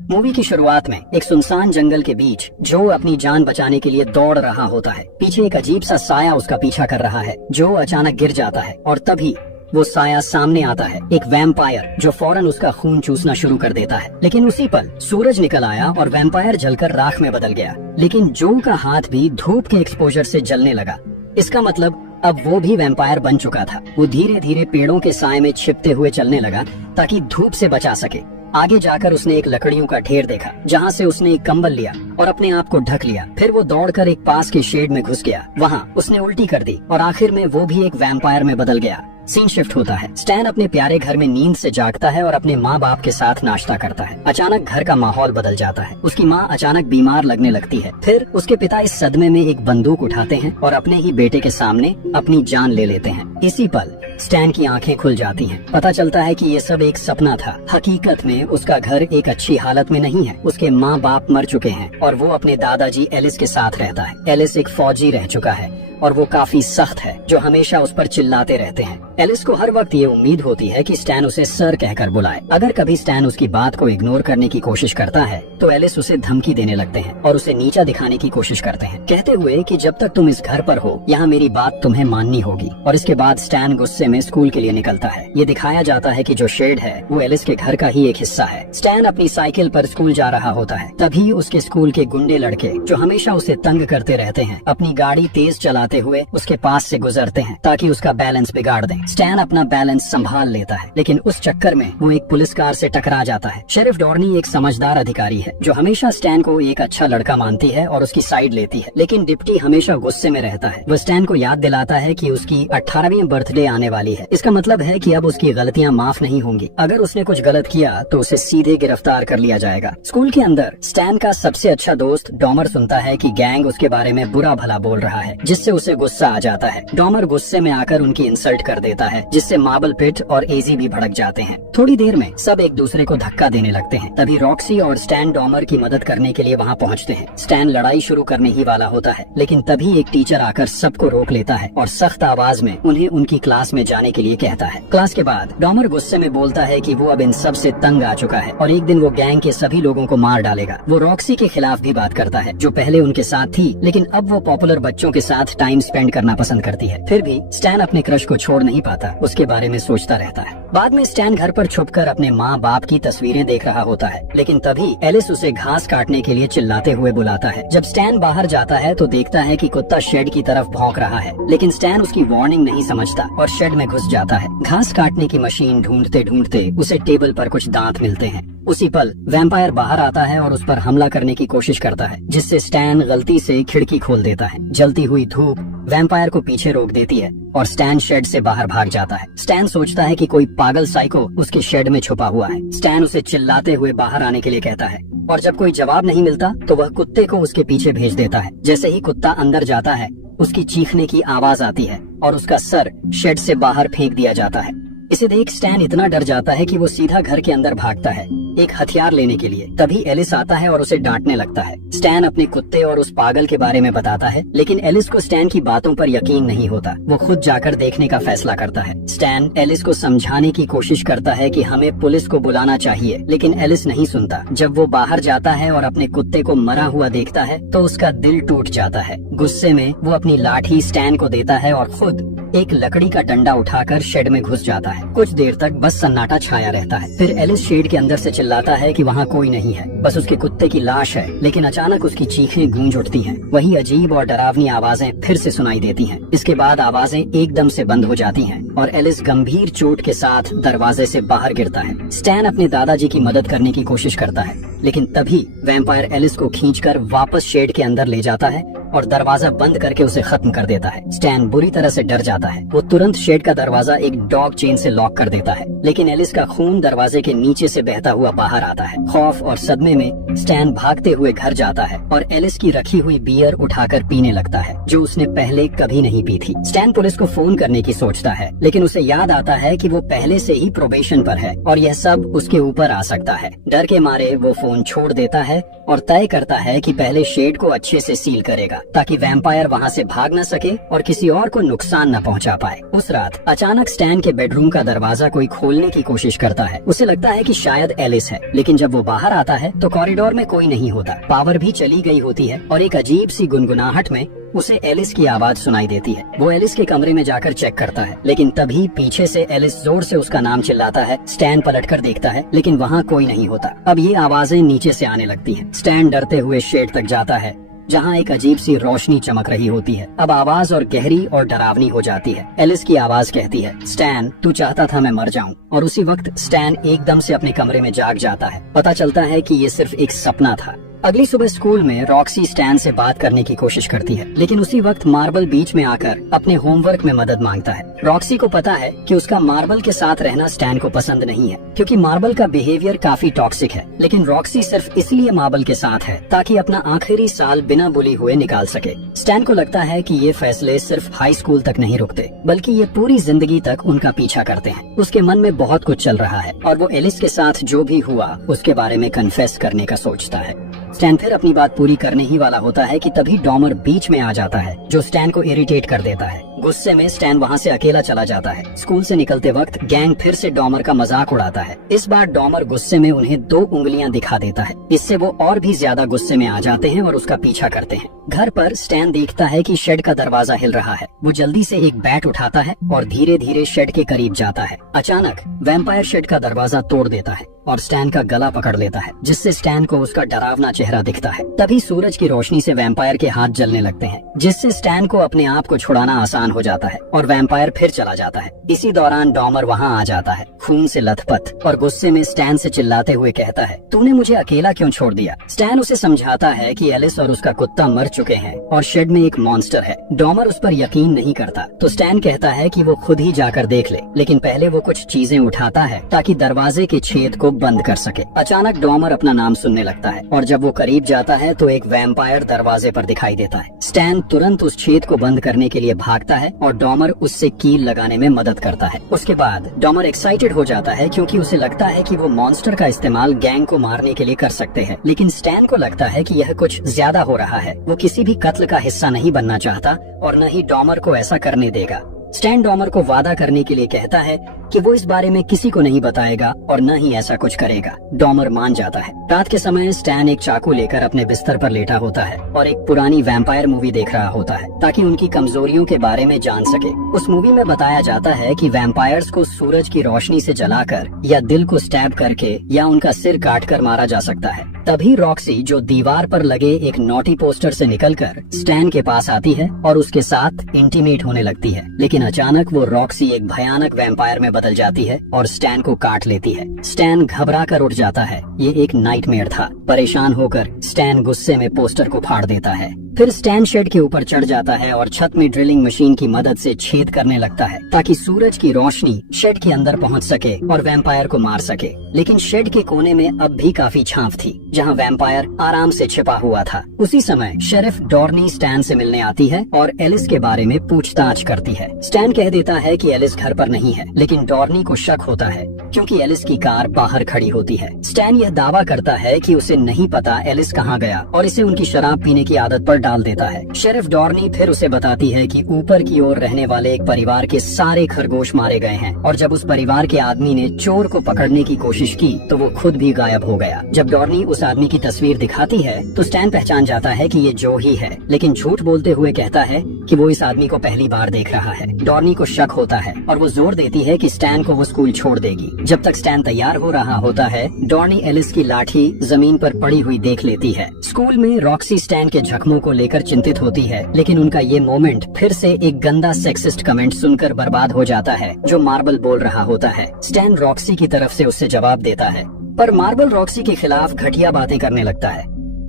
Movie की शुरुआत में एक सुनसान जंगल के बीच जो अपनी जान बचाने के लिए दौड़ रहा होता है। पीछे एक अजीब सा साया उसका पीछा कर रहा है जो अचानक गिर जाता है और तभी वो साया सामने आता है, एक वैम्पायर जो फौरन उसका खून चूसना शुरू कर देता है। लेकिन उसी पल सूरज निकल आया और वैम्पायर जलकर राख में बदल गया। लेकिन जो का हाथ भी धूप के एक्सपोजर से जलने लगा। इसका मतलब अब वो भी वैम्पायर बन चुका था। वो धीरे धीरे पेड़ों के साए में छिपते हुए चलने लगा ताकि धूप से बचा सके। आगे जाकर उसने एक लकड़ियों का ढेर देखा जहाँ से उसने एक कंबल लिया और अपने आप को ढक लिया। फिर वो दौड़कर एक पास के शेड में घुस गया। वहाँ उसने उल्टी कर दी और आखिर में वो भी एक वैम्पायर में बदल गया। सीन शिफ्ट होता है। स्टैन अपने प्यारे घर में नींद से जागता है और अपने माँ बाप के साथ नाश्ता करता है। अचानक घर का माहौल बदल जाता है। उसकी माँ अचानक बीमार लगने लगती है। फिर उसके पिता इस सदमे में एक बंदूक उठाते हैं और अपने ही बेटे के सामने अपनी जान ले लेते हैं। इसी पल स्टैन की आंखें खुल जाती हैं। पता चलता है कि ये सब एक सपना था। हकीकत में उसका घर एक अच्छी हालत में नहीं है। उसके माँ बाप मर चुके हैं और वो अपने दादाजी एलिस के साथ रहता है। एलिस एक फौजी रह चुका है और वो काफी सख्त है जो हमेशा उस पर चिल्लाते रहते हैं। एलिस को हर वक्त ये उम्मीद होती है कि स्टैन उसे सर कहकर बुलाए। अगर कभी स्टैन उसकी बात को इग्नोर करने की कोशिश करता है तो एलिस उसे धमकी देने लगते हैं और उसे नीचा दिखाने की कोशिश करते हैं, कहते हुए कि जब तक तुम इस घर पर हो यहाँ मेरी बात तुम्हें माननी होगी। और इसके बाद स्टैन गुस्से में स्कूल के लिए निकलता है। ये दिखाया जाता है कि जो शेड है वो एलिस के घर का ही एक हिस्सा है। स्टैन अपनी साइकिल पर स्कूल जा रहा होता है। तभी उसके स्कूल के गुंडे लड़के जो हमेशा उसे तंग करते रहते हैं अपनी गाड़ी तेज चलाते हुए उसके पास से गुजरते हैं ताकि उसका बैलेंस बिगाड़ दें। स्टैन अपना बैलेंस संभाल लेता है लेकिन उस चक्कर में वो एक पुलिस कार से टकरा जाता है। शेरिफ डॉर्नी एक समझदार अधिकारी है जो हमेशा स्टैन को एक अच्छा लड़का मानती है और उसकी साइड लेती है। लेकिन डिप्टी हमेशा गुस्से में रहता है। वो स्टैन को याद दिलाता है कि उसकी 18वीं बर्थडे आने वाली है। इसका मतलब है कि अब उसकी गलतियां माफ नहीं होंगी। अगर उसने कुछ गलत किया तो उसे सीधे गिरफ्तार कर लिया जाएगा। स्कूल के अंदर स्टैन का सबसे अच्छा दोस्त डॉमर सुनता है कि गैंग उसके बारे में बुरा भला बोल रहा है, जिससे उसे गुस्सा आ जाता है। डॉमर गुस्से में आकर उनकी इंसल्ट कर देता है जिससे मार्बल पिट और एजी भी भड़क जाते हैं। थोड़ी देर में सब एक दूसरे को धक्का देने लगते हैं। तभी रॉक्सी और स्टैन डॉमर की मदद करने के लिए वहाँ पहुँचते हैं। स्टैन लड़ाई शुरू करने ही वाला होता है लेकिन तभी एक टीचर आकर सबको रोक लेता है और सख्त आवाज में उन्हें उनकी क्लास में जाने के लिए कहता है। क्लास के बाद डॉमर गुस्से में बोलता है कि वो अब इन सब से तंग आ चुका है और एक दिन वो गैंग के सभी लोगों को मार डालेगा। वो रॉक्सी के खिलाफ भी बात करता है जो पहले उनके साथ थी लेकिन अब वो पॉपुलर बच्चों के साथ टाइम स्पेंड करना पसंद करती है। फिर भी स्टैन अपने क्रश को छोड़ नहीं पाता, उसके बारे में सोचता रहता है। बाद में स्टैन घर पर छुपकर अपने माँ बाप की तस्वीरें देख रहा होता है लेकिन तभी एलिस उसे घास काटने के लिए चिल्लाते हुए बुलाता है। जब स्टैन बाहर जाता है तो देखता है कि कुत्ता शेड की तरफ भौंक रहा है लेकिन स्टैन उसकी वार्निंग नहीं समझता और शेड में घुस जाता है। घास काटने की मशीन ढूंढते ढूंढते उसे टेबल पर कुछ दांत मिलते हैं। उसी पल वैम्पायर बाहर आता है और उस पर हमला करने की कोशिश करता है जिससे स्टैन गलती से खिड़की खोल देता है। जलती हुई धूप वैम्पायर को पीछे रोक देती है और स्टैन शेड से बाहर भाग जाता है। स्टैन सोचता है कि कोई पागल साइको उसके शेड में छुपा हुआ है। स्टैन उसे चिल्लाते हुए बाहर आने के लिए कहता है और जब कोई जवाब नहीं मिलता तो वह कुत्ते को उसके पीछे भेज देता है। जैसे ही कुत्ता अंदर जाता है उसकी चीखने की आवाज आती है और उसका सर शेड से बाहर फेंक दिया जाता है। इसे देख स्टैन इतना डर जाता है कि वो सीधा घर के अंदर भागता है एक हथियार लेने के लिए। तभी एलिस आता है और उसे डांटने लगता है। स्टैन अपने कुत्ते और उस पागल के बारे में बताता है लेकिन एलिस को स्टैन की बातों पर यकीन नहीं होता। वो खुद जाकर देखने का फैसला करता है। स्टैन एलिस को समझाने की कोशिश करता है कि हमें पुलिस को बुलाना चाहिए लेकिन एलिस नहीं सुनता। जब वो बाहर जाता है और अपने कुत्ते को मरा हुआ देखता है तो उसका दिल टूट जाता है। गुस्से में वो अपनी लाठी स्टैन को देता है और खुद एक लकड़ी का डंडा उठाकर शेड में घुस जाता है। कुछ देर तक बस सन्नाटा छाया रहता है। फिर एलिस शेड के अंदर से चिल्लाता है कि वहाँ कोई नहीं है, बस उसके कुत्ते की लाश है। लेकिन अचानक उसकी चीखें गूंज उठती हैं। वही अजीब और डरावनी आवाजें फिर से सुनाई देती हैं। इसके बाद आवाजें एकदम से बंद हो जाती हैं और एलिस गंभीर चोट के साथ दरवाजे से बाहर गिरता है। स्टैन अपने दादाजी की मदद करने की कोशिश करता है लेकिन तभी वैम्पायर एलिस को खींचकर वापस शेड के अंदर ले जाता है और दरवाजा बंद करके उसे खत्म कर देता है। स्टैन बुरी तरह से डर जाता है। वो तुरंत शेड का दरवाजा एक डॉग चेन से लॉक कर देता है लेकिन एलिस का खून दरवाजे के नीचे से बहता हुआ बाहर आता है। खौफ और सदमे में स्टैन भागते हुए घर जाता है और एलिस की रखी हुई बियर उठाकर पीने लगता है जो उसने पहले कभी नहीं पी थी। स्टैन पुलिस को फोन करने की सोचता है लेकिन उसे याद आता है कि वो पहले से ही प्रोबेशन पर है और यह सब उसके ऊपर आ सकता है। डर के मारे वो फोन छोड़ देता है और तय करता है कि पहले शेड को अच्छे से सील करेगा। देगा ताकि वैम्पायर वहाँ से भाग न सके और किसी और को नुकसान न पहुँचा पाए। उस रात अचानक स्टैन के बेडरूम का दरवाजा कोई खोलने की कोशिश करता है। उसे लगता है कि शायद एलिस है, लेकिन जब वो बाहर आता है तो कॉरिडोर में कोई नहीं होता। पावर भी चली गई होती है और एक अजीब सी गुनगुनाहट में उसे एलिस की आवाज सुनाई देती है। वो एलिस के कमरे में जाकर चेक करता है, लेकिन तभी पीछे से एलिस जोर से उसका नाम चिल्लाता है। स्टैन पलटकर देखता है, लेकिन वहाँ कोई नहीं होता। अब ये आवाजें नीचे से आने लगती हैं। स्टैन डरते हुए शेड तक जाता है जहाँ एक अजीब सी रोशनी चमक रही होती है। अब आवाज और गहरी और डरावनी हो जाती है। एलिस की आवाज कहती है, स्टैन, तू चाहता था मैं मर जाऊं। और उसी वक्त स्टैन एकदम से अपने कमरे में जाग जाता है। पता चलता है कि ये सिर्फ एक सपना था। अगली सुबह स्कूल में रॉक्सी स्टैन से बात करने की कोशिश करती है, लेकिन उसी वक्त मार्बल बीच में आकर अपने होमवर्क में मदद मांगता है। रॉक्सी को पता है कि उसका मार्बल के साथ रहना स्टैन को पसंद नहीं है, क्योंकि मार्बल का बिहेवियर काफी टॉक्सिक है। लेकिन रॉक्सी सिर्फ इसलिए मार्बल के साथ है ताकि अपना आखिरी साल बिना बुली हुए निकाल सके। स्टैन को लगता है कि ये फैसले सिर्फ हाई स्कूल तक नहीं रुकते, बल्कि ये पूरी जिंदगी तक उनका पीछा करते हैं। उसके मन में बहुत कुछ चल रहा है और वो एलिस के साथ जो भी हुआ उसके बारे में कन्फेस करने का सोचता है। स्टैन फिर अपनी बात पूरी करने ही वाला होता है कि तभी डॉमर बीच में आ जाता है, जो स्टैन को इरिटेट कर देता है। गुस्से में स्टैन वहाँ से अकेला चला जाता है। स्कूल से निकलते वक्त गैंग फिर से डॉमर का मजाक उड़ाता है। इस बार डॉमर गुस्से में उन्हें 2 उंगलियां दिखा देता है। इससे वो और भी ज्यादा गुस्से में आ जाते हैं और उसका पीछा करते हैं। घर पर स्टैन देखता है कि शेड का दरवाजा हिल रहा है। वो जल्दी से एक बैट उठाता है और धीरे धीरे शेड के करीब जाता है। अचानक वैम्पायर शेड का दरवाजा तोड़ देता है और स्टैन का गला पकड़ लेता है, जिससे स्टैन को उसका डरावना चेहरा दिखता है। तभी सूरज की रोशनी से वैम्पायर के हाथ जलने लगते हैं, जिससे स्टैन को अपने आप को छुड़ाना आसान हो जाता है और वैम्पायर फिर चला जाता है। इसी दौरान डॉमर वहाँ आ जाता है, खून से लथपथ, और गुस्से में स्टैन से चिल्लाते हुए कहता है, तूने मुझे अकेला क्यों छोड़ दिया? स्टैन उसे समझाता है कि एलिस और उसका कुत्ता मर चुके हैं और शेड में एक मॉन्स्टर है। डॉमर उस पर यकीन नहीं करता, तो स्टैन कहता है कि वो खुद ही जाकर देख ले, लेकिन पहले वो कुछ चीजें उठाता है ताकि दरवाजे के छेद को बंद कर सके। अचानक डॉमर अपना नाम सुनने लगता है और जब वो करीब जाता है तो एक वैम्पायर दरवाजे पर दिखाई देता है। स्टैन तुरंत उस छेद को बंद करने के लिए भागता है और डॉमर उससे कील लगाने में मदद करता है। उसके बाद डॉमर एक्साइटेड हो जाता है, क्योंकि उसे लगता है कि वो मॉन्स्टर का इस्तेमाल गैंग को मारने के लिए कर सकते हैं। लेकिन स्टैन को लगता है कि यह कुछ ज्यादा हो रहा है। वो किसी भी कत्ल का हिस्सा नहीं बनना चाहता और न ही डॉमर को ऐसा करने देगा। स्टैन डॉमर को वादा करने के लिए कहता है कि वो इस बारे में किसी को नहीं बताएगा और न ही ऐसा कुछ करेगा। डॉमर मान जाता है। रात के समय स्टैन एक चाकू लेकर अपने बिस्तर पर लेटा होता है और एक पुरानी वैम्पायर मूवी देख रहा होता है, ताकि उनकी कमजोरियों के बारे में जान सके। उस मूवी में बताया जाता है कि वैम्पायर्स को सूरज की रोशनी से जलाकर या दिल को स्टैब करके या उनका सिर काटकर मारा जा सकता है। तभी रॉक्सी, जो दीवार पर लगे एक नोटी पोस्टर से निकलकर स्टैन के पास आती है और उसके साथ इंटीमेट होने लगती है। लेकिन अचानक वो रॉक्सी एक भयानक वैम्पायर में बदल जाती है और स्टैन को काट लेती है। स्टैन घबरा कर उठ जाता है। ये एक नाइटमेयर था। परेशान होकर स्टैन गुस्से में पोस्टर को फाड़ देता है। फिर स्टैन शेड के ऊपर चढ़ जाता है और छत में ड्रिलिंग मशीन की मदद से छेद करने लगता है, ताकि सूरज की रोशनी शेड के अंदर पहुंच सके और वैम्पायर को मार सके। लेकिन शेड के कोने में अब भी काफी छांव थी, जहां वैम्पायर आराम से छिपा हुआ था। उसी समय शेरिफ डॉर्नी स्टैन से मिलने आती है और एलिस के बारे में पूछताछ करती है। स्टैन कह देता है कि एलिस घर पर नहीं है, लेकिन डॉर्नी को शक होता है क्योंकि एलिस की कार बाहर खड़ी होती है। स्टैन यह दावा करता है कि उसे नहीं पता एलिस कहाँ गया और इसे उनकी शराब पीने की आदत पर डाल देता है। शेरिफ डॉर्नी फिर उसे बताती है कि ऊपर की ओर रहने वाले एक परिवार के सारे खरगोश मारे गए हैं और जब उस परिवार के आदमी ने चोर को पकड़ने की कोशिश की तो वो खुद भी गायब हो गया। जब डॉर्नी उस आदमी की तस्वीर दिखाती है तो स्टैन पहचान जाता है कि ये जो ही है, लेकिन झूठ बोलते हुए कहता है कि वो इस आदमी को पहली बार देख रहा है। डॉर्नी को शक होता है और वो जोर देती है कि स्टैन को वो स्कूल छोड़ देगी। जब तक स्टैन तैयार हो रहा होता है, डॉर्नी एलिस की लाठी जमीन पर पड़ी हुई देख लेती है। स्कूल में रॉक्सी स्टैन के जख्मों को लेकर चिंतित होती है, लेकिन उनका ये मोमेंट फिर से एक गंदा सेक्सिस्ट कमेंट सुनकर बर्बाद हो जाता है, जो मार्बल बोल रहा होता है। स्टैन रॉक्सी की तरफ से उससे जवाब देता है, पर मार्बल रॉक्सी के खिलाफ घटिया बातें करने लगता है।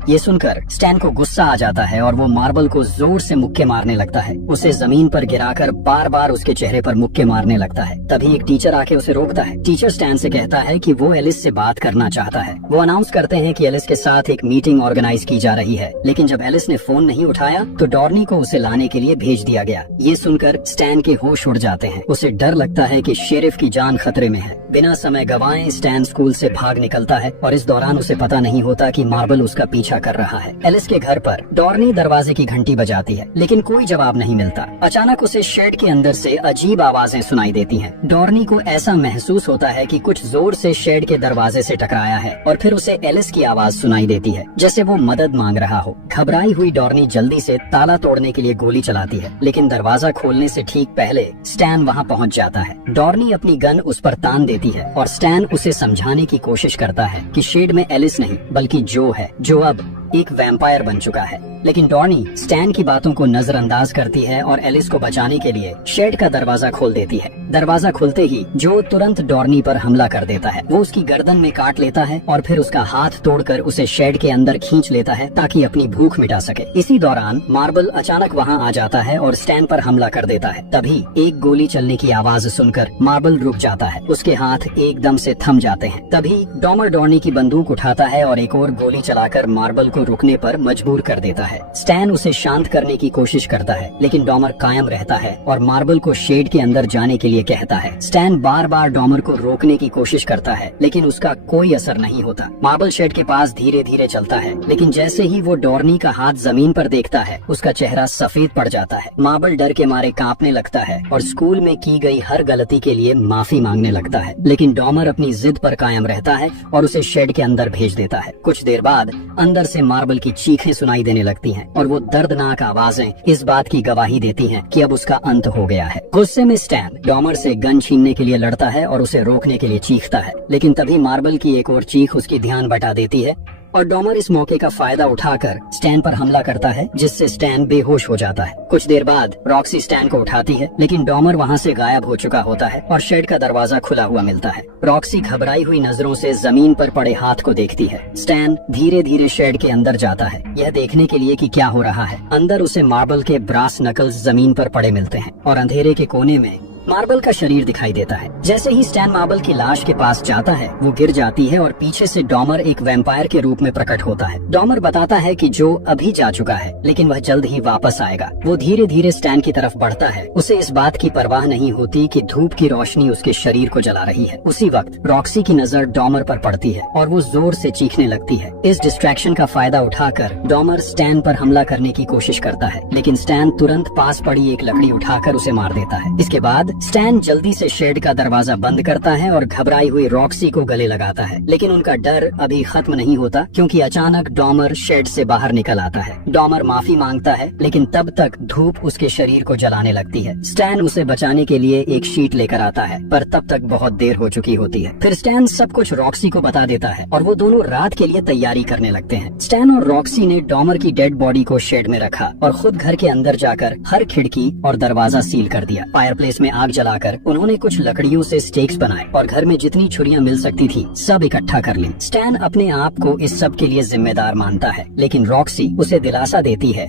ये सुनकर स्टैन को गुस्सा आ जाता है और वो मार्बल को जोर से मुक्के मारने लगता है। उसे जमीन पर गिराकर बार बार उसके चेहरे पर मुक्के मारने लगता है। तभी एक टीचर आके उसे रोकता है। टीचर स्टैन से कहता है कि वो एलिस से बात करना चाहता है। वो अनाउंस करते हैं कि एलिस के साथ एक मीटिंग ऑर्गेनाइज की जा रही है, लेकिन जब एलिस ने फोन नहीं उठाया तो डॉर्नी को उसे लाने के लिए भेज दिया गया। ये सुनकर स्टैन के होश उड़ जाते हैं। उसे डर लगता है कि शेरिफ की जान खतरे में है। बिना समय गवाए स्टैन स्कूल से भाग निकलता है और इस दौरान उसे पता नहीं होता कि मार्बल उसका पीछा कर रहा है। एलिस के घर पर डॉर्नी दरवाजे की घंटी बजाती है, लेकिन कोई जवाब नहीं मिलता। अचानक उसे शेड के अंदर से अजीब आवाजें सुनाई देती हैं। डॉर्नी को ऐसा महसूस होता है कि कुछ जोर से शेड के दरवाजे से टकराया है और फिर उसे एलिस की आवाज सुनाई देती है, जैसे वो मदद मांग रहा हो। घबराई हुई डॉर्नी जल्दी से ताला तोड़ने के लिए गोली चलाती है, लेकिन दरवाजा खोलने से ठीक पहले स्टैन वहाँ पहुँच जाता है। डॉर्नी अपनी गन उस पर तान देती है और स्टैन उसे समझाने की कोशिश करता है कि शेड में एलिस नहीं बल्कि जो है, जो अब एक वैम्पायर बन चुका है। लेकिन डॉर्नी स्टैन की बातों को नजरअंदाज करती है और एलिस को बचाने के लिए शेड का दरवाजा खोल देती है। दरवाजा खुलते ही जो तुरंत डॉर्नी पर हमला कर देता है। वो उसकी गर्दन में काट लेता है और फिर उसका हाथ तोड़कर उसे शेड के अंदर खींच लेता है ताकि अपनी भूख मिटा सके। इसी दौरान मार्बल अचानक वहाँ आ जाता है और स्टैन पर हमला कर देता है। तभी एक गोली चलने की आवाज सुनकर मार्बल रुक जाता है, उसके हाथ एकदम से थम जाते हैं। तभी डॉमर डॉर्नी की बंदूक उठाता है और एक और गोली चलाकर मार्बल को रुकने पर मजबूर कर देता है। स्टैन उसे शांत करने की कोशिश करता है, लेकिन डॉमर कायम रहता है और मार्बल को शेड के अंदर जाने के लिए कहता है। स्टैन बार बार डॉमर को रोकने की कोशिश करता है, लेकिन उसका कोई असर नहीं होता। मार्बल शेड के पास धीरे धीरे चलता है, लेकिन जैसे ही वो डॉर्नी का हाथ जमीन पर देखता है, उसका चेहरा सफेद पड़ जाता है। मार्बल डर के मारे कांपने लगता है और स्कूल में की गई हर गलती के लिए माफी मांगने लगता है। लेकिन डॉमर अपनी जिद पर कायम रहता है और उसे शेड के अंदर भेज देता है। कुछ देर बाद अंदर से मार्बल की चीखें सुनाई देने लगती हैं और वो दर्दनाक आवाजें इस बात की गवाही देती हैं कि अब उसका अंत हो गया है। गुस्से में स्टैन डॉमर से गन छीनने के लिए लड़ता है और उसे रोकने के लिए चीखता है, लेकिन तभी मार्बल की एक और चीख उसकी ध्यान बटा देती है और डॉमर इस मौके का फायदा उठाकर स्टैन पर हमला करता है, जिससे स्टैन बेहोश हो जाता है। कुछ देर बाद रॉक्सी स्टैन को उठाती है, लेकिन डॉमर वहाँ से गायब हो चुका होता है और शेड का दरवाजा खुला हुआ मिलता है। रॉक्सी घबराई हुई नजरों से जमीन पर पड़े हाथ को देखती है। स्टैन धीरे धीरे शेड के अंदर जाता है, यह देखने के लिए कि क्या हो रहा है। अंदर उसे मार्बल के ब्रास नकल्स जमीन पर पड़े मिलते हैं और अंधेरे के कोने में मार्बल का शरीर दिखाई देता है। जैसे ही स्टैन मार्बल की लाश के पास जाता है, वो गिर जाती है और पीछे से डॉमर एक वैम्पायर के रूप में प्रकट होता है। डॉमर बताता है कि जो अभी जा चुका है, लेकिन वह जल्द ही वापस आएगा। वो धीरे धीरे स्टैन की तरफ बढ़ता है। उसे इस बात की परवाह नहीं होती कि धूप की रोशनी उसके शरीर को जला रही है। उसी वक्त रॉक्सी की नजर डॉमर पर पड़ती है और वो जोर से चीखने लगती है। इस डिस्ट्रैक्शन का फायदा उठाकर डॉमर स्टैन पर हमला करने की कोशिश करता है, लेकिन स्टैन तुरंत पास पड़ी एक लकड़ी उठाकर उसे मार देता है। इसके बाद स्टैन जल्दी से शेड का दरवाजा बंद करता है और घबराई हुई रॉक्सी को गले लगाता है, लेकिन उनका डर अभी खत्म नहीं होता, क्योंकि अचानक डॉमर शेड से बाहर निकल आता है। डॉमर माफी मांगता है, लेकिन तब तक धूप उसके शरीर को जलाने लगती है। स्टैन उसे बचाने के लिए एक शीट लेकर आता है, पर तब तक बहुत देर हो चुकी होती है। फिर स्टैन सब कुछ रॉक्सी को बता देता है और वो दोनों रात के लिए तैयारी करने लगते हैं। स्टैन और रॉक्सी ने डॉमर की डेड बॉडी को शेड में रखा और खुद घर के अंदर जाकर हर खिड़की और दरवाजा सील कर दिया। फायरप्लेस में आग जलाकर उन्होंने कुछ लकड़ियों से स्टेक्स बनाए और घर में जितनी छुरियां मिल सकती थी सब इकट्ठा कर ली। स्टैन अपने आप को इस सब के लिए जिम्मेदार मानता है, लेकिन रॉक्सी उसे दिलासा देती है।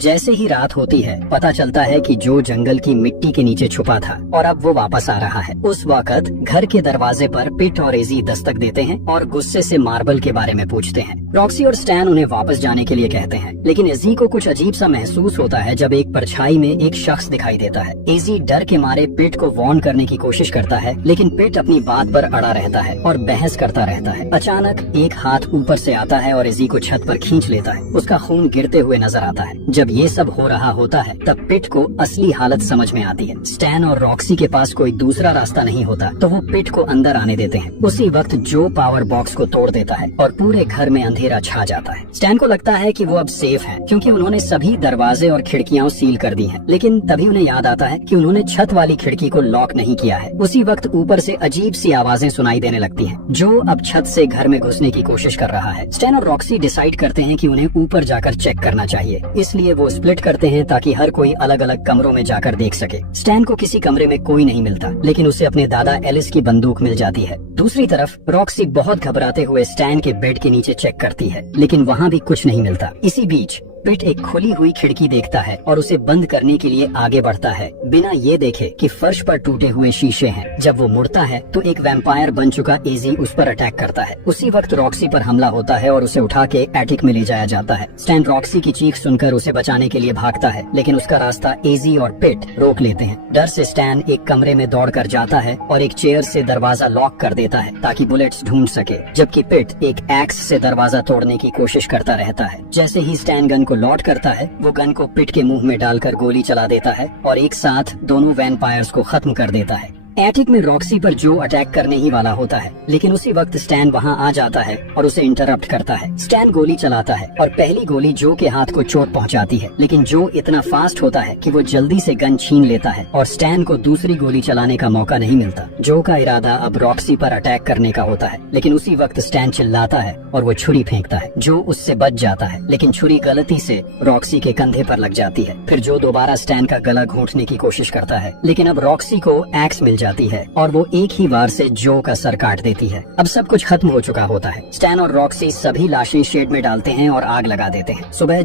जैसे ही रात होती है, पता चलता है कि जो जंगल की मिट्टी के नीचे छुपा था और अब वो वापस आ रहा है। उस वक्त घर के दरवाजे पर पिट और एजी दस्तक देते हैं और गुस्से से मार्बल के बारे में पूछते हैं। रॉक्सी और स्टैन उन्हें वापस जाने के लिए कहते हैं, लेकिन एजी को कुछ अजीब सा महसूस होता है जब एक परछाई में एक शख्स दिखाई देता है। एजी डर के मारे पिट को वार्न करने की कोशिश करता है, लेकिन पिट अपनी बात पर अड़ा रहता है और बहस करता रहता है। अचानक एक हाथ ऊपर से आता है और एजी को छत पर खींच लेता है। उसका खून गिरते हुए नजर आता है। जब ये सब हो रहा होता है, तब पिट को असली हालत समझ में आती है। स्टैन और रॉक्सी के पास कोई दूसरा रास्ता नहीं होता, तो वो पिट को अंदर आने देते हैं। उसी वक्त जो पावर बॉक्स को तोड़ देता है और पूरे घर में अंधेरा छा जाता है। स्टैन को लगता है कि वो अब सेफ है, क्योंकि उन्होंने सभी दरवाजे और खिड़कियां सील कर दी हैं। लेकिन तभी उन्हें याद आता है कि उन्होंने छत वाली खिड़की को लॉक नहीं किया है। उसी वक्त ऊपर से अजीब सी आवाजें सुनाई देने लगती हैं, जो अब छत से घर में घुसने की कोशिश कर रहा है। स्टैन और रॉक्सी डिसाइड करते हैं कि उन्हें ऊपर जाकर चेक करना चाहिए, इसलिए वो स्प्लिट करते हैं ताकि हर कोई अलग अलग कमरों में जाकर देख सके। स्टैन को किसी कमरे में कोई नहीं मिलता, लेकिन उसे अपने दादा एलिस की बंदूक मिल जाती है। दूसरी तरफ रॉक्सी बहुत घबराते हुए स्टैन के बेड के नीचे चेक करती है, लेकिन वहाँ भी कुछ नहीं मिलता। इसी बीच पिट एक खुली हुई खिड़की देखता है और उसे बंद करने के लिए आगे बढ़ता है, बिना ये देखे कि फर्श पर टूटे हुए शीशे हैं। जब वो मुड़ता है तो एक वैम्पायर बन चुका एजी उस पर अटैक करता है। उसी वक्त रॉक्सी पर हमला होता है और उसे उठा के एटिक में ले जाया जाता है। स्टैन रॉक्सी की चीख सुनकर उसे बचाने के लिए भागता है, लेकिन उसका रास्ता एजी और पिट रोक लेते हैं। डर से स्टैन एक कमरे में दौड़कर जाता है और एक चेयर से दरवाजा लॉक कर देता है ताकि बुलेट्स ढूंढ सके, जबकि पिट एक एक्स से दरवाजा तोड़ने की कोशिश करता रहता है। जैसे ही स्टैन गन को लॉड करता है, वो गन को पिट के मुंह में डालकर गोली चला देता है और एक साथ दोनों वैम्पायर्स को खत्म कर देता है। एटिक में रॉक्सी पर जो अटैक करने ही वाला होता है, लेकिन उसी वक्त स्टैन वहां आ जाता है और उसे इंटरप्ट करता है। स्टैन गोली चलाता है और पहली गोली जो के हाथ को चोट पहुंचाती है, लेकिन जो इतना फास्ट होता है कि वो जल्दी से गन छीन लेता है और स्टैन को दूसरी गोली चलाने का मौका नहीं मिलता। जो का इरादा अब रॉक्सी पर अटैक करने का होता है, लेकिन उसी वक्त स्टैन चिल्लाता है और वो छुरी फेंकता है। जो उससे बच जाता है, लेकिन छुरी गलती से रॉक्सी के कंधे पर लग जाती है। फिर जो दोबारा स्टैन का गला घोंटने की कोशिश करता है, लेकिन अब रॉक्सी को एक्स मिल जाती है और वो एक ही वार से जो का सर काट देती है। अब सब कुछ खत्म हो चुका होता है। स्टैन और रॉक्सी सभी लाशें शेड में डालते हैं और आग लगा देते हैं। सुबह